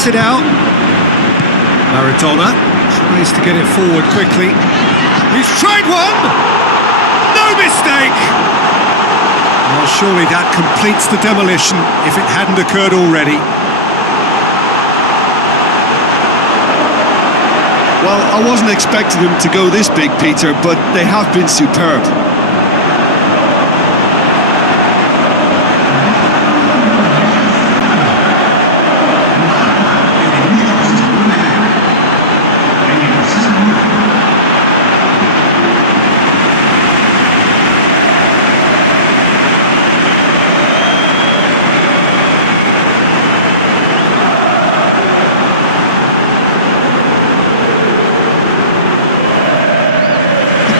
cuts it out. Maradona tries to get it forward quickly. He's tried one! No mistake! Well, surely that completes the demolition if it hadn't occurred already. Well, I wasn't expecting them to go this big, Peter, but they have been superb.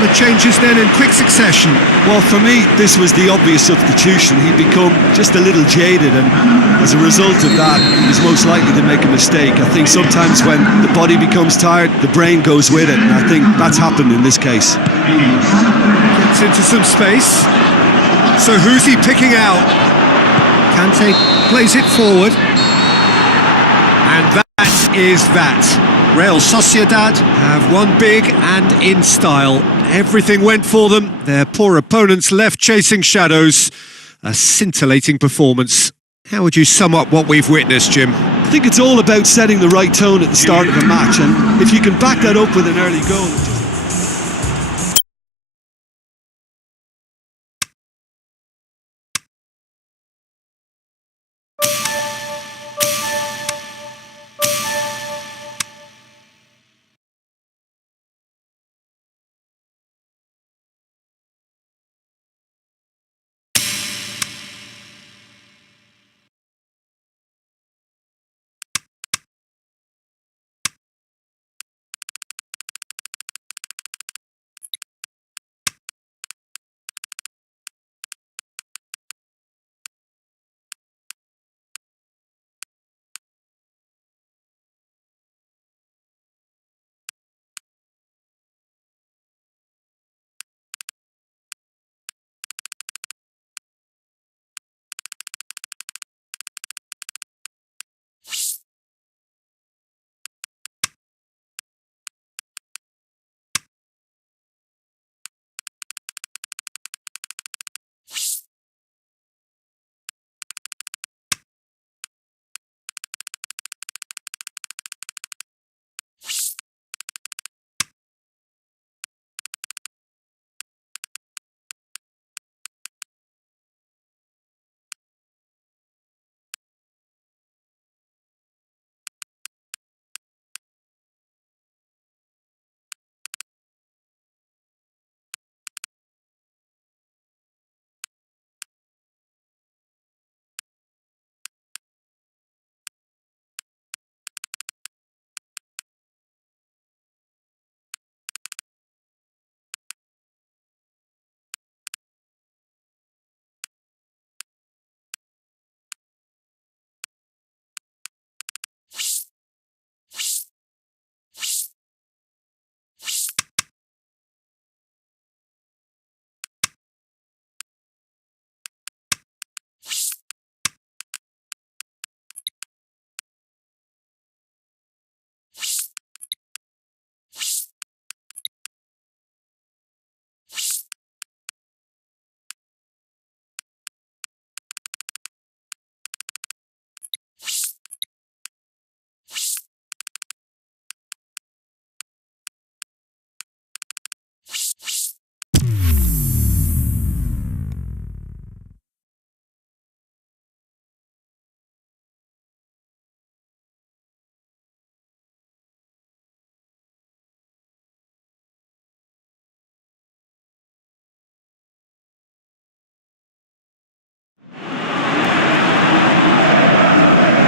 The changes then in quick succession. Well, for me, this was the obvious substitution. He'd become just a little jaded, and as a result of that, he was most likely to make a mistake. I think sometimes when the body becomes tired, the brain goes with it, and I think that's happened in this case. Gets into some space. So who's he picking out? Kante plays it forward. And that is that. Real Sociedad have won big and in style. Everything went for them. Their poor opponents left chasing shadows. A scintillating performance. How would you sum up what we've witnessed, Jim? I think it's all about setting the right tone at the start of a match, and if you can back that up with an early goal...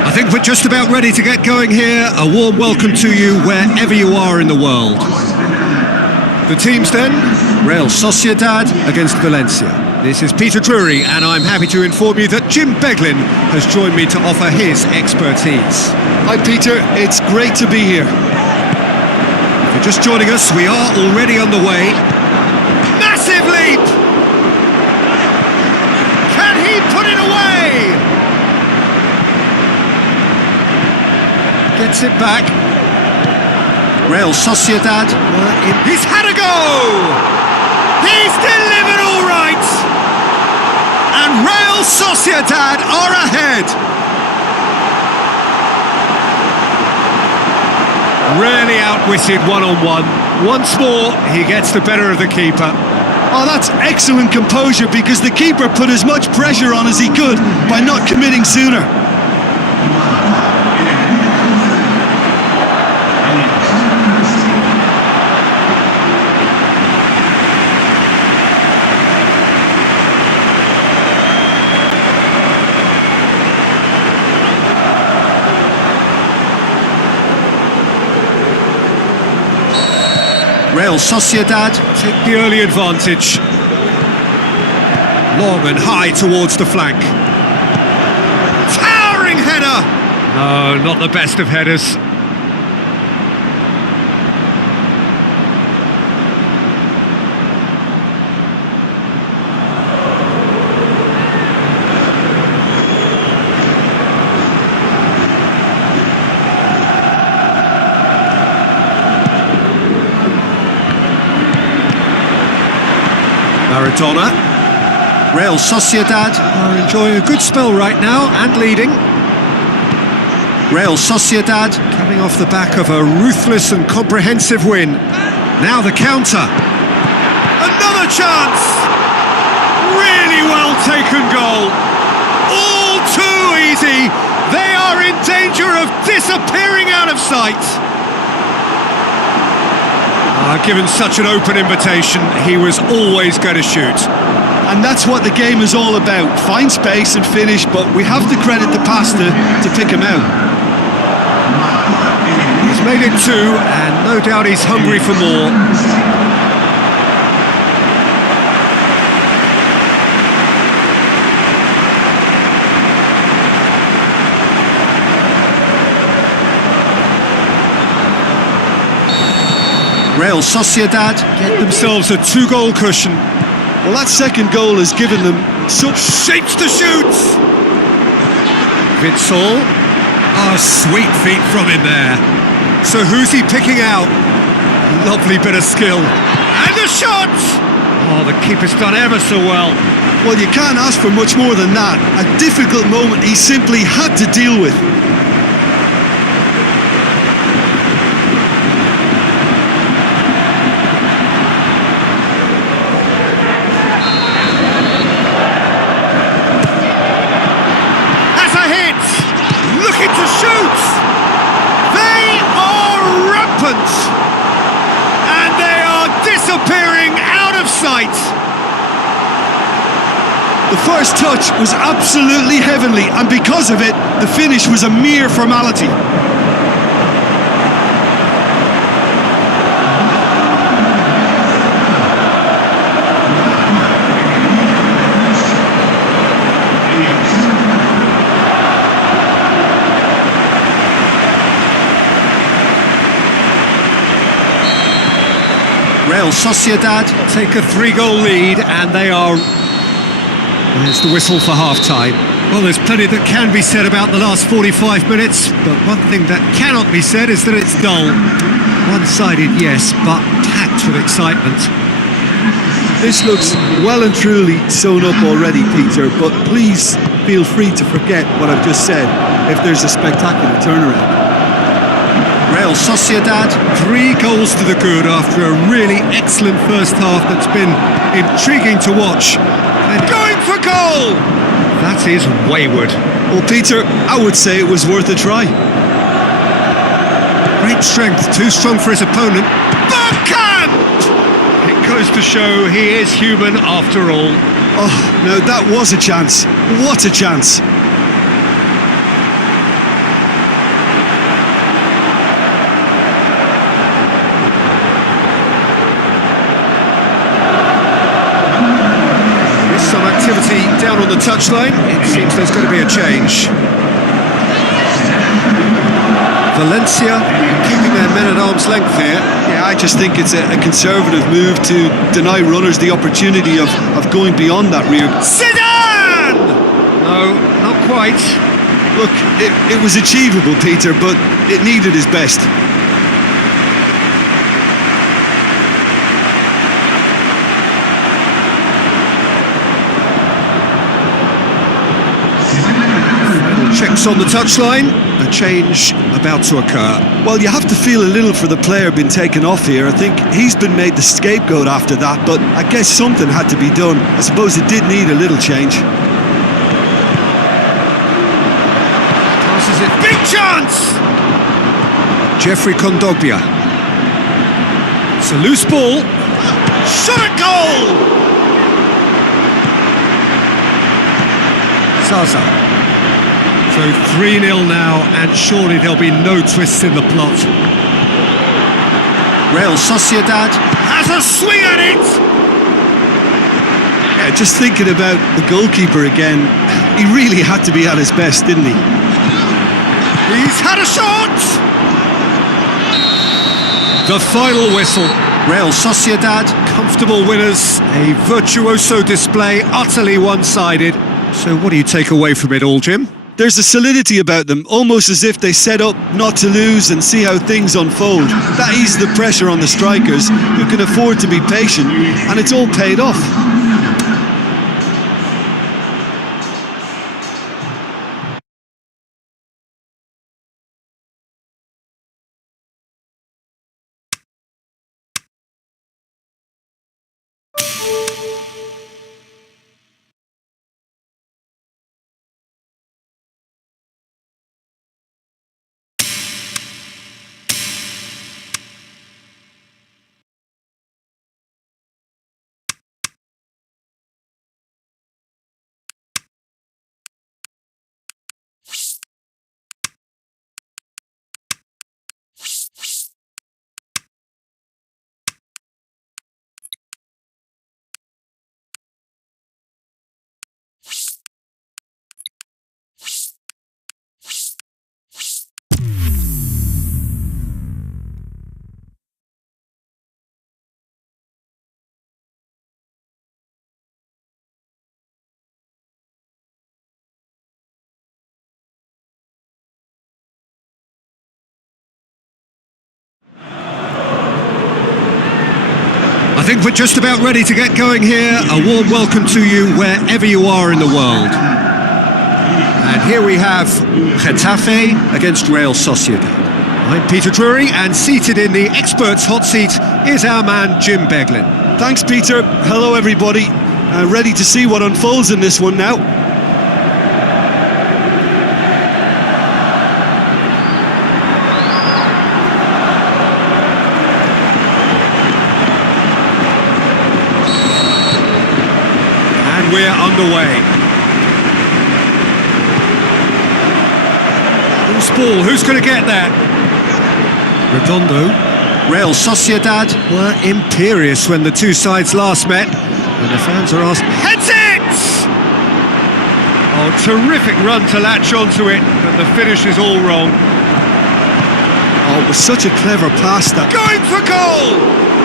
I think we're just about ready to get going here. A warm welcome to you wherever you are in the world. The teams then, Real Sociedad against Valencia. This is Peter Drury, and I'm happy to inform you that Jim Beglin has joined me to offer his expertise. Hi Peter, it's great to be here. If you're just joining us, we are already on the way. Massive leap! Can he put it away? gets it back. Real Sociedad. He's had a go! He's delivered all right! And Real Sociedad are ahead! Really outwitted one-on-one. Once more, he gets the better of the keeper. Oh, that's excellent composure, because the keeper put as much pressure on as he could by not committing sooner. Real Sociedad take the early advantage. Long and high towards the flank. Towering header! No, not the best of headers. Maradona. Real Sociedad are enjoying a good spell right now and leading. Real Sociedad coming off the back of a ruthless and comprehensive win. Now the counter. Another chance! Really well taken goal. All too easy. They are in danger of disappearing out of sight. Given such an open invitation, he was always going to shoot. And that's what the game is all about. Find space and finish, but we have to credit the pass to pick him out. He's made it 2, and no doubt he's hungry for more. Real Sociedad get themselves a 2-goal cushion. Well, that second goal has given them such shapes to shoot. Witsel. Oh, sweet feet from him there. So who's he picking out? Lovely bit of skill. And a shot! Oh, the keeper's done ever so well. Well, you can't ask for much more than that. A difficult moment he simply had to deal with. And they are disappearing out of sight. The first touch was absolutely heavenly, and because of it, the finish was a mere formality. Real Sociedad take a 3-goal lead, and they are... There's the whistle for half-time. Well, there's plenty that can be said about the last 45 minutes, but one thing that cannot be said is that it's dull. One-sided, yes, but packed with excitement. This looks well and truly sewn up already, Peter, but please feel free to forget what I've just said if there's a spectacular turnaround. Real Sociedad 3 goals to the good after a really excellent first half that's been intriguing to watch. They're going for goal! That is wayward. Well, Peter, I would say it was worth a try. Great strength, too strong for his opponent. Backhand! It goes to show he is human after all. Oh, no, that was a chance. What a chance. Some activity down on the touchline. It seems there's going to be a change. Valencia keeping their men at arm's length here. Yeah, I just think it's a conservative move to deny runners the opportunity of going beyond that rear. Zidane! No, not quite. Look, it was achievable, Peter, but it needed his best. Checks on the touchline, a change about to occur. Well, you have to feel a little for the player being taken off here. I think he's been made the scapegoat after that, but I guess something had to be done. I suppose it did need a little change. Passes it, big chance! Jeffrey Kondogbia. It's a loose ball. Shot at goal! Zaza. So 3-0 now, and surely there'll be no twists in the plot. Real Sociedad Has a swing at it! Yeah, just thinking about the goalkeeper again, he really had to be at his best, didn't he? He's had a shot! The final whistle. Real Sociedad Comfortable winners, a virtuoso display, utterly one-sided. So what do you take away from it all, Jim? There's a solidity about them, almost as if they set up not to lose and see how things unfold. That eases the pressure on the strikers, who can afford to be patient, and it's all paid off. I think we're just about ready to get going here. A warm welcome to you wherever you are in the world. And here we have Getafe against Real Sociedad. I'm Peter Drury, and seated in the experts' hot seat is our man Jim Beglin. Thanks, Peter. Hello, everybody. Ready to see what unfolds in this one now. And we're underway. Loose ball, who's going to get that? Redondo Real Sociedad were imperious when the two sides last met, and the fans are asked, heads it! Oh, terrific run to latch onto it, but the finish is all wrong. Oh, it was such a clever pass that... Going for goal!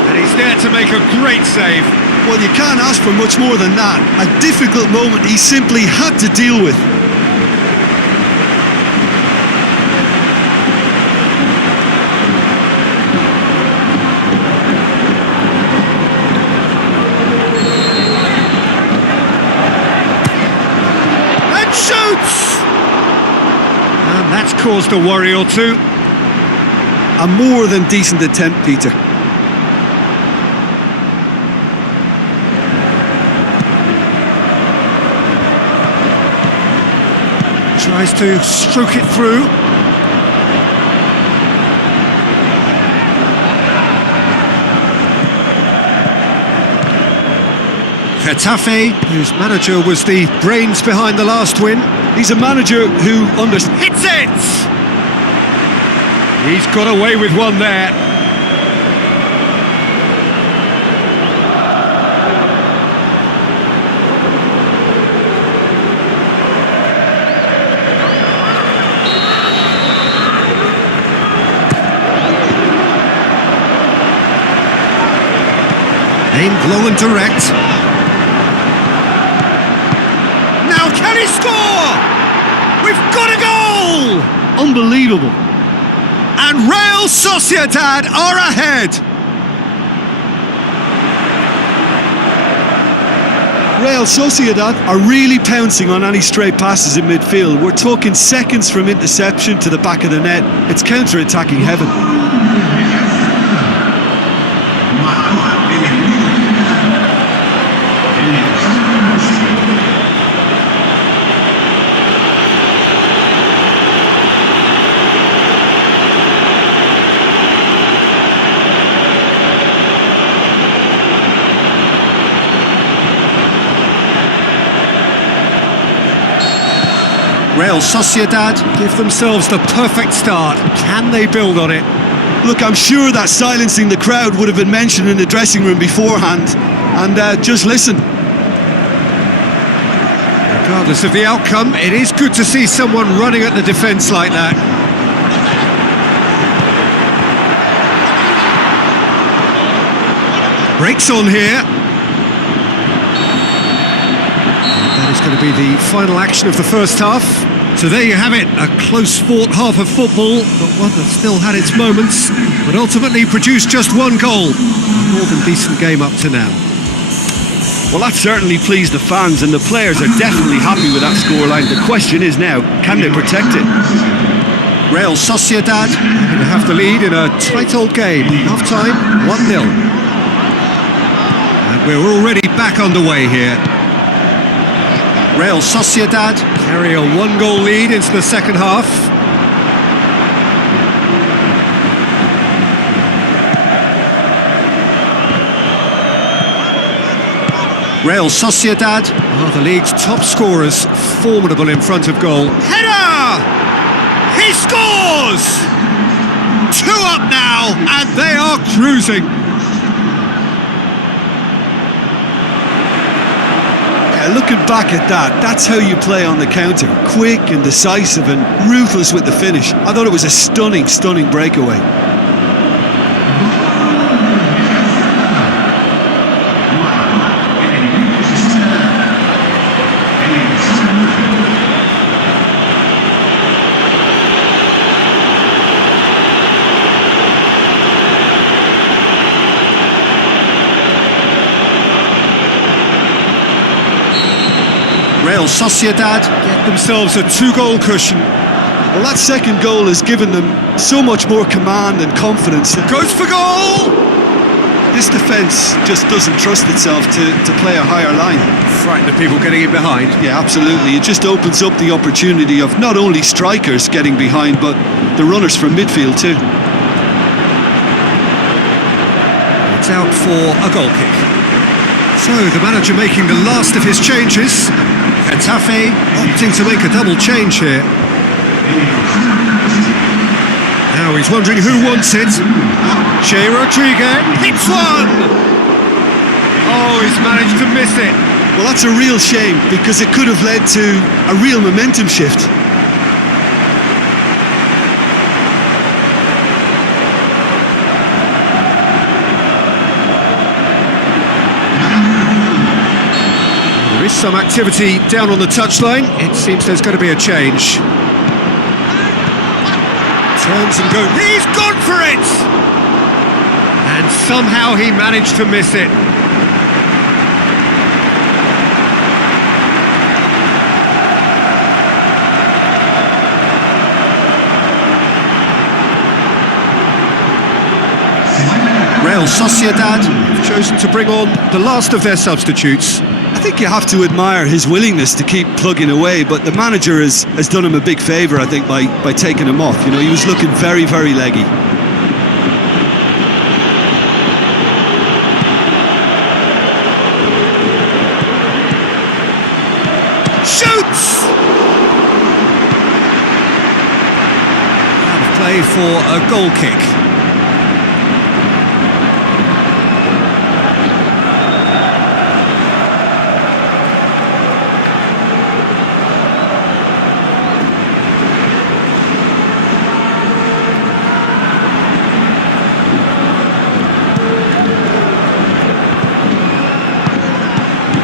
And he's there to make a great save. Well, you can't ask for much more than that. A difficult moment he simply had to deal with. And shoots! And that's caused a worry or two. A more than decent attempt, Peter. Tries to stroke it through. Getafe, whose manager was the brains behind the last win. He's a manager who understands... Hits it! He's got away with one there. Aimed low and direct. Now can he score? We've got a goal! Unbelievable. And Real Sociedad are ahead. Real Sociedad are really pouncing on any stray passes in midfield. We're talking seconds from interception to the back of the net. It's counter-attacking heaven. Real Sociedad Give themselves the perfect start. Can they build on it? Look, I'm sure that silencing the crowd would have been mentioned in the dressing room beforehand. And just listen. Regardless of the outcome, it is good to see someone running at the defence like that. Breaks on here. That is going to be the final action of the first half. So there you have it, a close-fought half of football, but one that still had its moments, but ultimately produced just one goal. A more than decent game up to now. Well, that certainly pleased the fans, and the players are definitely happy with that scoreline. The question is now, can they protect it? Real Sociedad Going to have the lead in a tight old game. Half-time, 1-0. And we're already back underway here. Real Sociedad Carry a one-goal lead into the second half. Real Sociedad The league's top scorers, formidable in front of goal. Header! He scores! 2 up now, and they are cruising. Looking back at that, that's how you play on the counter. Quick and decisive and ruthless with the finish. I thought it was a stunning, stunning breakaway. Real Sociedad Get themselves a 2-goal cushion. Well, that second goal has given them so much more command and confidence. Goes for goal! This defence just doesn't trust itself to play a higher line. Frightened of people getting in behind. Yeah, absolutely. It just opens up the opportunity of not only strikers getting behind, but the runners from midfield too. It's out for a goal kick. So the manager making the last of his changes. Getafe opting to make a double change here. Now he's wondering who wants it. Che Rodriguez hits one! Oh, he's managed to miss it. Well, that's a real shame because it could have led to a real momentum shift. There is some activity down on the touchline. It seems there's going to be a change. Turns and goes. He's gone for it! And somehow he managed to miss it. Real Sociedad Have chosen to bring on the last of their substitutes. I think you have to admire his willingness to keep plugging away, but the manager has done him a big favour, I think, by taking him off. You know, he was looking very, very leggy. Shoots! Out of play for a goal kick.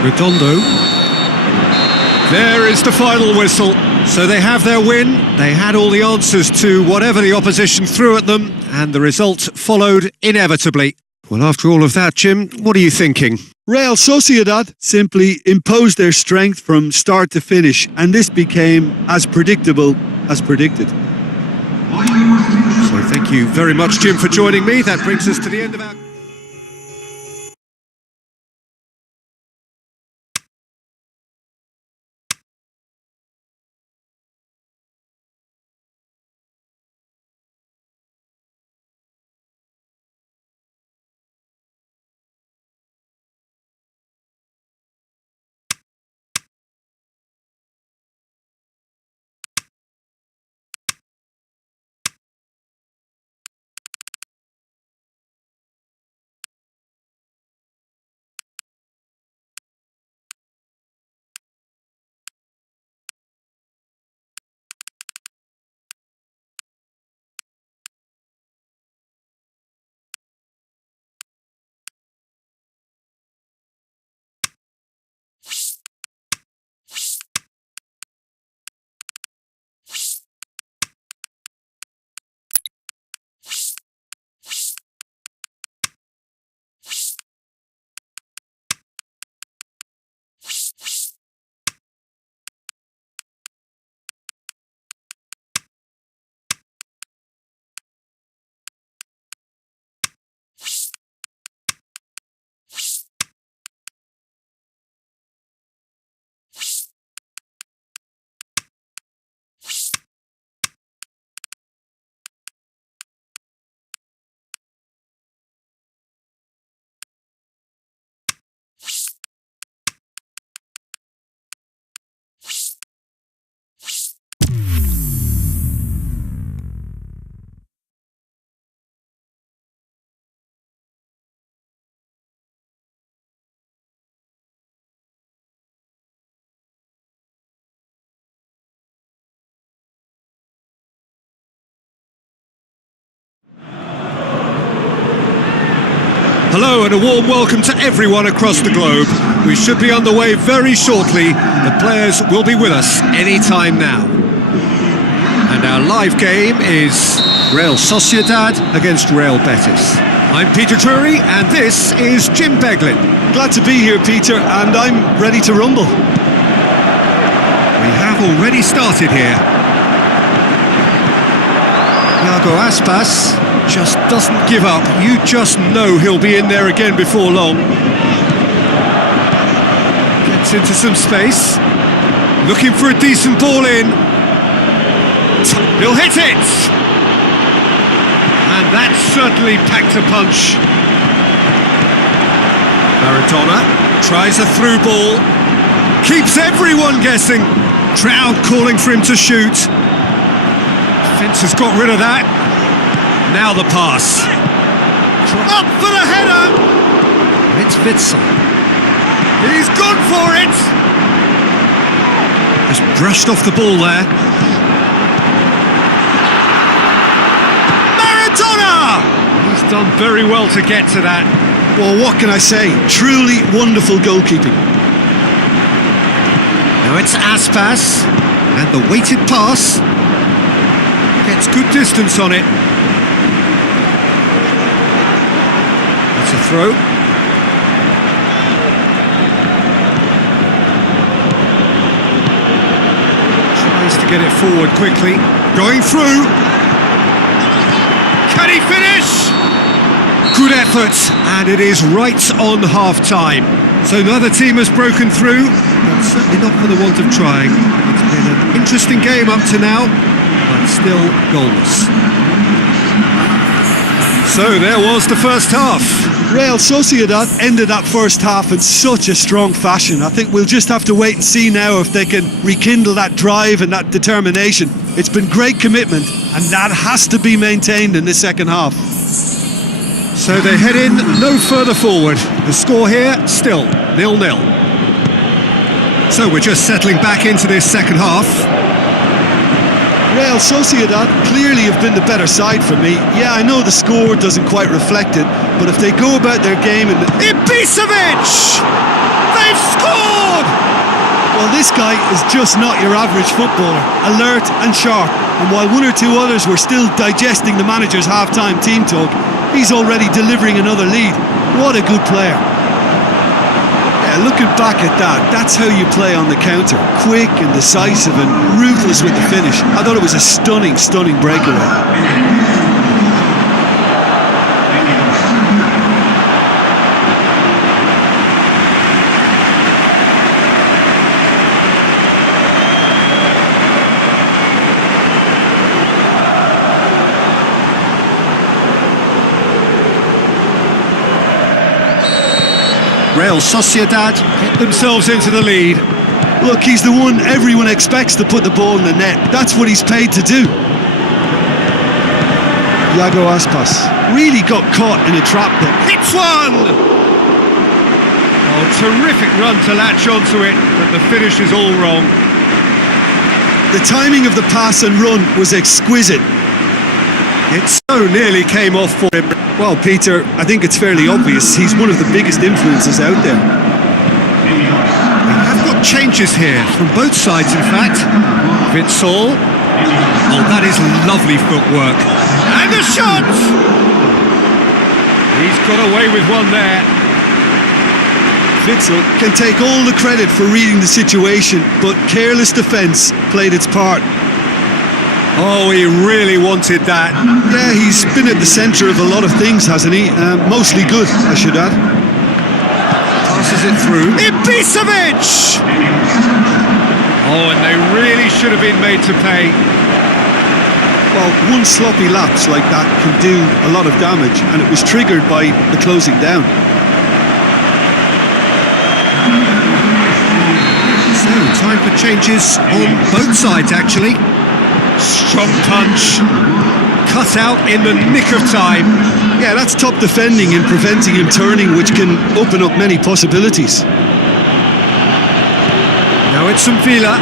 Redondo. There is the final whistle. So they have their win. They had all the answers to whatever the opposition threw at them, and the result followed inevitably. Well, after all of that, Jim, what are you thinking? Real Sociedad simply imposed their strength from start to finish, and this became as predictable as predicted. So thank you very much, Jim, for joining me. That brings us to the end of our... Hello and a warm welcome to everyone across the globe. We should be on the way very shortly. The players will be with us any time now. And our live game is Real Sociedad against Real Betis. I'm Peter Drury and this is Jim Beglin. Glad to be here, Peter, and I'm ready to rumble. We have already started here. Iago Aspas Just doesn't give up. You just know he'll be in there again before long. Gets into some space. Looking for a decent ball in. He'll hit it! And that certainly packed a punch. Maradona tries a through ball. Keeps everyone guessing. Crowd calling for him to shoot. Defence has got rid of that. Now the pass. Up for the header! It's Witsel. He's gone for it! Just brushed off the ball there. Maradona! He's done very well to get to that. Well, what can I say? Truly wonderful goalkeeping. Now it's Aspas. And the weighted pass. Gets good distance on it. A throw. Tries to get it forward quickly. Going through. Can he finish? Good effort, and it is right on half-time. So neither team has broken through, but certainly not for the want of trying. It's been an interesting game up to now, but still goalless. So there was the first half. Real Sociedad ended that first half in such a strong fashion. I think we'll just have to wait and see now if they can rekindle that drive and that determination. It's been great commitment, and that has to be maintained in the second half. So they head in no further forward. The score here, still 0-0. So we're just settling back into this second half. Real Sociedad clearly have been the better side for me. Yeah, I know the score doesn't quite reflect it, but if they go about their game and... ep13! They've scored! Well, Well, this guy is just not your average footballer, alert and sharp. And while one or two others were still digesting the manager's half-time team talk, he's already delivering another lead. What a good player. Yeah, looking back at that, that's how you play on the counter. Quick and decisive and ruthless with the finish. I thought it was a stunning, stunning breakaway. Real Sociedad Get themselves into the lead. Look, he's the one everyone expects to put the ball in the net. That's what he's paid to do. Iago Aspas really got caught in a trap there. Hits one! Oh, terrific run to latch onto it, but the finish is all wrong. The timing of the pass and run was exquisite. It so nearly came off for him. Well, Peter, I think it's fairly obvious he's one of the biggest influences out there. We have got changes here, from both sides in fact. Witsel. Oh, that is lovely footwork. And the shot! He's got away with one there. Witsel can take all the credit for reading the situation, but careless defence played its part. Oh, he really wanted that. Yeah, he's been at the centre of a lot of things, hasn't he? Mostly good, I should add. Passes it through. ep13! Oh, and they really should have been made to pay. Well, one sloppy lapse like that can do a lot of damage, and it was triggered by the closing down. So, time for changes on both sides, actually. Strong punch. Cut out in the nick of time. Yeah, that's top defending and preventing him turning, which can open up many possibilities. Now it's some Villa.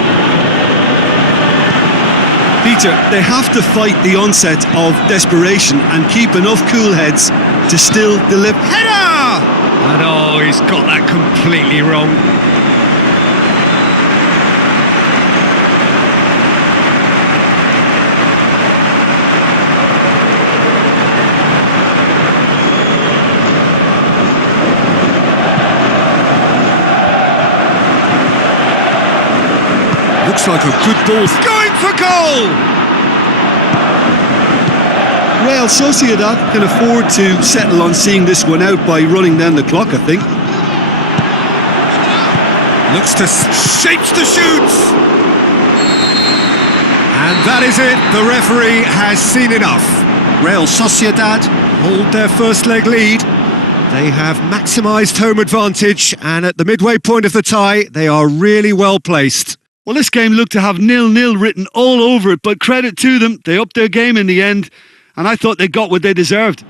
Peter, they have to fight the onset of desperation and keep enough cool heads to still deliver. Header! And oh, he's got that completely wrong. Looks like a good ball. Going for goal! Real Sociedad can afford to settle on seeing this one out by running down the clock, I think. Looks to shapes the shoots! And that is it. The referee has seen enough. Real Sociedad Hold their first leg lead. They have maximised home advantage, and at the midway point of the tie, they are really well placed. Well, this game looked to have 0-0 written all over it, but credit to them, they upped their game in the end, and I thought they got what they deserved.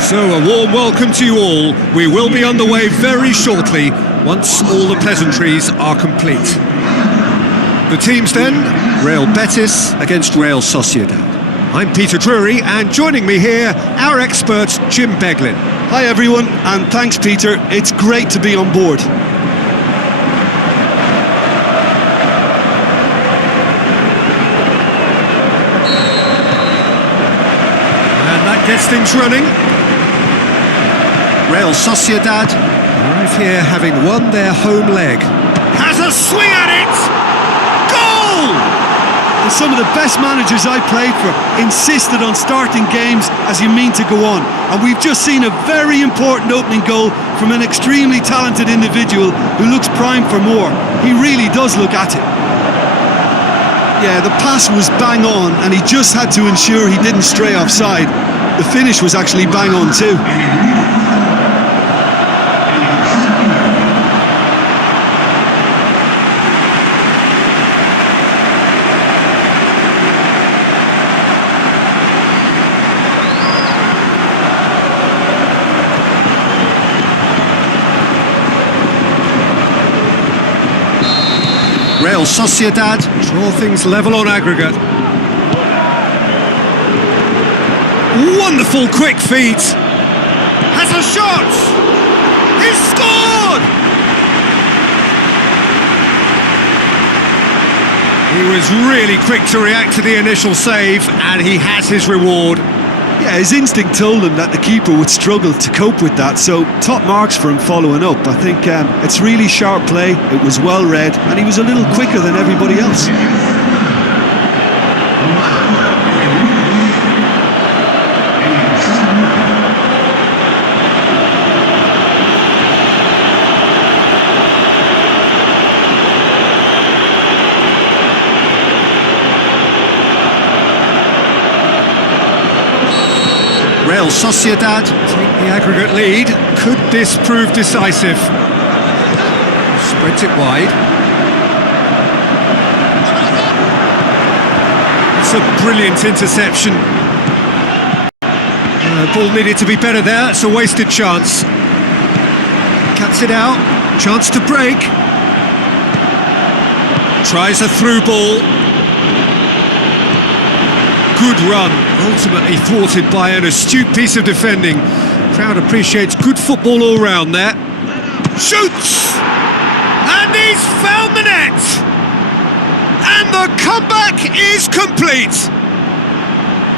So a warm welcome to you all. We will be underway very shortly, once all the pleasantries are complete. The teams then, Real Betis against Real Sociedad. I'm Peter Drury, and joining me here, our expert Jim Beglin. Hi everyone, and thanks Peter, it's great to be on board. And that gets things running. Real Sociedad. Arrive here having won their home leg. Has a swing at it! Goal! And some of the best managers I played for insisted on starting games as you mean to go on. And we've just seen a very important opening goal from an extremely talented individual who looks primed for more. He really does look at it. Yeah, the pass was bang on and he just had to ensure he didn't stray offside. The finish was actually bang on too. Real Sociedad. Draw things level on aggregate. Wonderful quick feet. Has a shot. He's scored. He was really quick to react to the initial save, and he has his reward. Yeah, his instinct told him that the keeper would struggle to cope with that, so top marks for him following up. I think it's really sharp play, it was well read, and he was a little quicker than everybody else. Real Sociedad. Take the aggregate lead. Could this prove decisive? Spreads it wide. It's a brilliant interception. Ball needed to be better there. It's a wasted chance. Cuts it out. Chance to break. Tries a through ball. Good run, ultimately thwarted by an astute piece of defending. Crowd appreciates good football all round there. Shoots! And he's found the net! And the comeback is complete!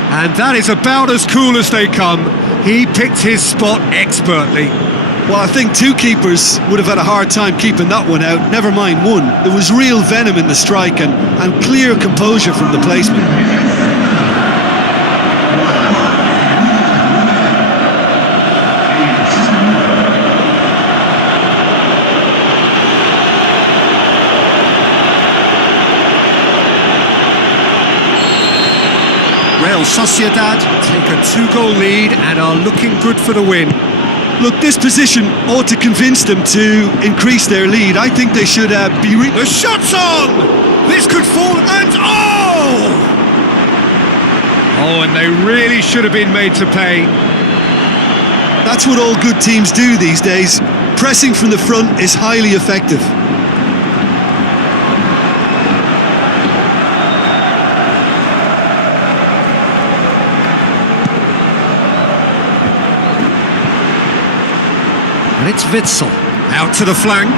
And that is about as cool as they come. He picked his spot expertly. Well, I think two keepers would have had a hard time keeping that one out, never mind one. There was real venom in the strike and clear composure from the placement. Real Sociedad take a 2-goal lead and are looking good for the win. Look, this position ought to convince them to increase their lead. I think they should be... The shot's on! This could fall and... Oh! Oh, and they really should have been made to pay. That's what all good teams do these days. Pressing from the front is highly effective. And it's Witsel, out to the flank.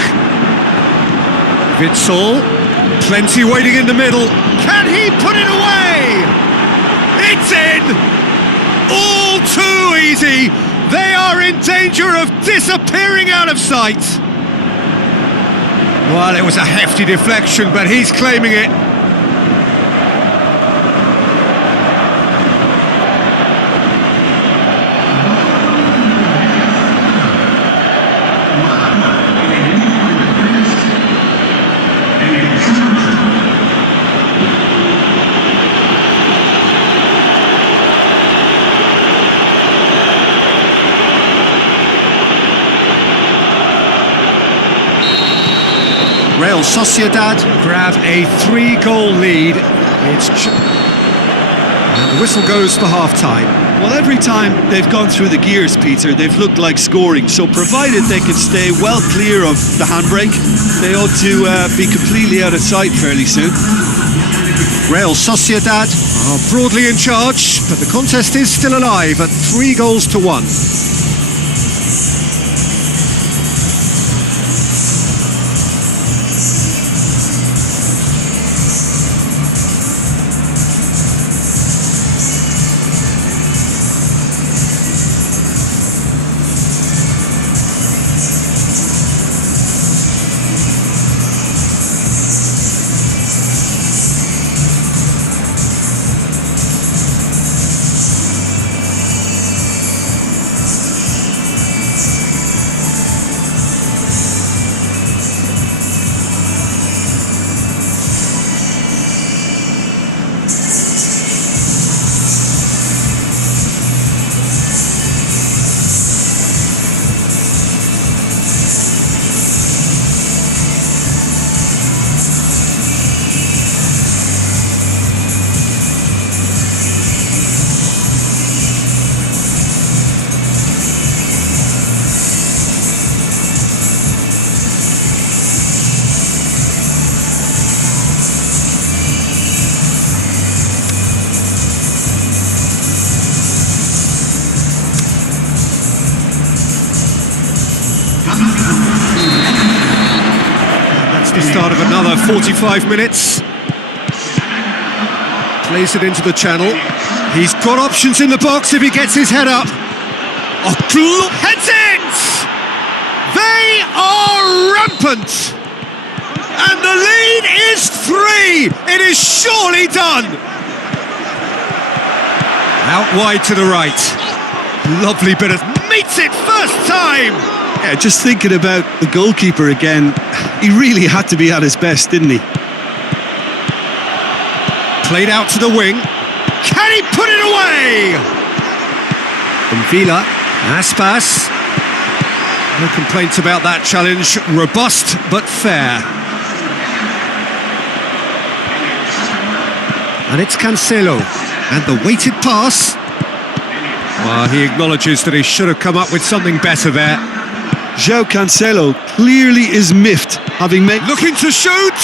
Witsel, plenty waiting in the middle. Can he put it away? It's in! All too easy. They are in danger of disappearing out of sight. Well, it was a hefty deflection, but he's claiming it. Real Sociedad grab a 3-goal lead. And the whistle goes for half-time. Well, every time they've gone through the gears, Peter, they've looked like scoring. So provided they can stay well clear of the handbrake, they ought to be completely out of sight fairly soon. Real Sociedad are broadly in charge, but the contest is still alive at 3-1. That's the start of another 45 minutes. Plays it into the channel. He's got options in the box if he gets his head up. Oh, heads it! They are rampant! And the lead is 3! It is surely done! Out wide to the right. Lovely bit of... meets it first time! Yeah, just thinking about the goalkeeper again, he really had to be at his best, didn't he? Played out to the wing. Can he put it away? From Villa, Aspas. No complaints about that challenge. Robust but fair. And it's Cancelo. And the weighted pass. Well, he acknowledges that he should have come up with something better there. João Cancelo clearly is miffed, having made... Looking to shoot!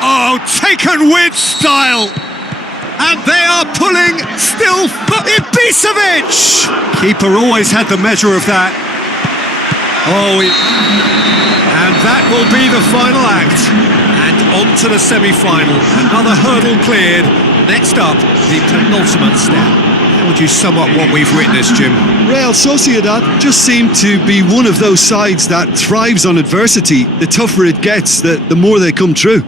Oh, taken with style! And they are pulling still for Ibisevic! Keeper always had the measure of that. Oh, and that will be the final act. And on to the semi-final. Another hurdle cleared. Next up, the penultimate step. How would you sum up what we've witnessed, Jim? Real Sociedad just seem to be one of those sides that thrives on adversity. The tougher it gets, the more they come through.